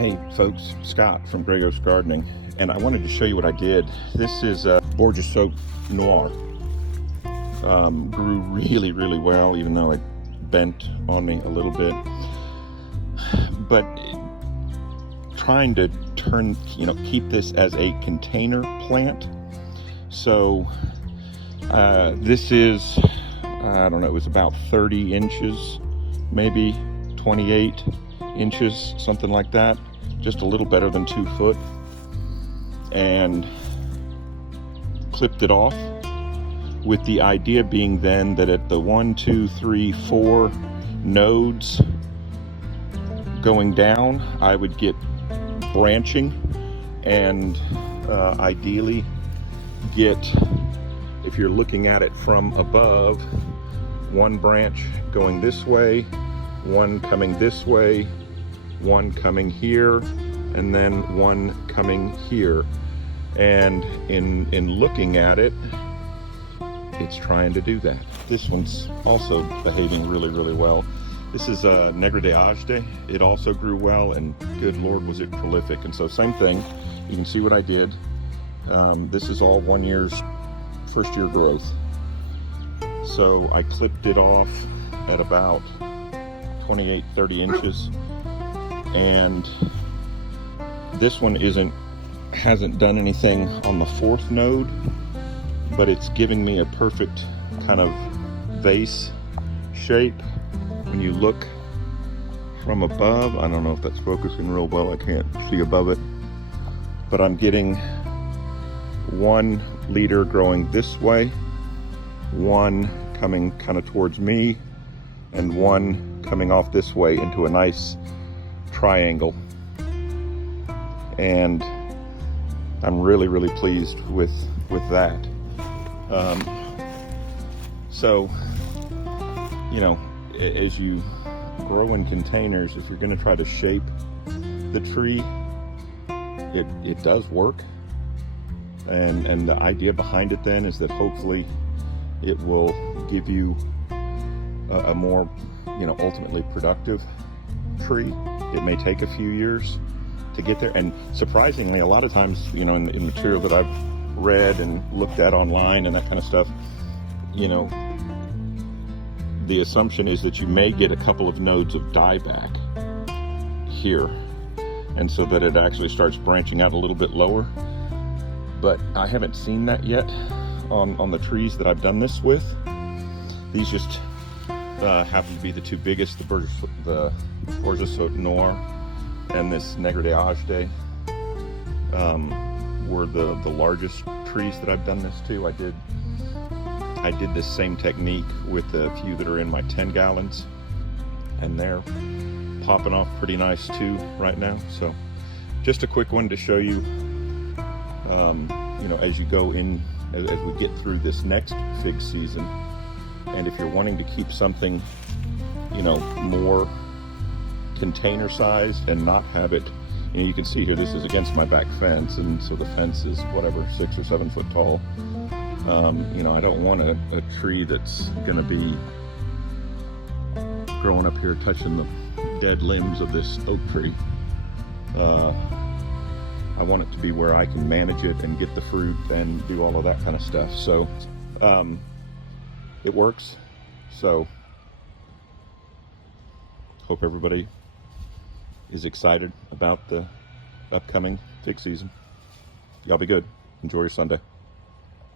Hey folks, Scott from Grey Ghost Gardening, and I wanted to show you what I did. This is Borgia Soap Noir. Grew really well, even though it bent on me a little bit. But trying to keep this as a container plant. So this is, I don't know, it was about 30 inches, maybe 28 inches, something like that. Just a little better than 2 foot, and clipped it off with the idea being then that at the 1, 2, 3, 4 nodes going down, I would get branching and ideally get, if you're looking at it from above, one branch going this way, one coming this way, one coming here, and then one coming here. And in looking at it, it's trying to do that. This one's also behaving really well. This is a Negre de Ajde. It also grew well, and good Lord was it prolific. And so same thing, you can see what I did. This is all 1 year's first year growth. So I clipped it off at about 28, 30 inches. And this one hasn't done anything on the 4th node, but it's giving me a perfect kind of vase shape. When you look from above, I don't know if that's focusing real well, I can't see above it, but I'm getting one leader growing this way, one coming kind of towards me, and one coming off this way into a nice triangle. And I'm really pleased with that. So as you grow in containers, if you're going to try to shape the tree, it does work, and the idea behind it then is that hopefully it will give you a more ultimately productive tree. It may take a few years to get there, and surprisingly, a lot of times, in material that I've read and looked at online and that kind of stuff, the assumption is that you may get a couple of nodes of dieback here, and so that it actually starts branching out a little bit lower. But I haven't seen that yet on the trees that I've done this with. These just happen to be the two biggest, the Borgia Soap Noir and this Negre de Ajde were the largest trees that I've done this to. I did this same technique with a few that are in my 10 gallons, and they're popping off pretty nice too right now. So just a quick one to show you, as you go in, as we get through this next fig season, and if you're wanting to keep something, more container sized and not have it, you can see here, this is against my back fence, and so the fence is whatever, 6 or 7 foot tall. I don't want a tree that's gonna be growing up here touching the dead limbs of this oak tree. I want it to be where I can manage it and get the fruit and do all of that kind of stuff. So it works. So hope everybody is excited about the upcoming fig season. Y'all be good. Enjoy your Sunday.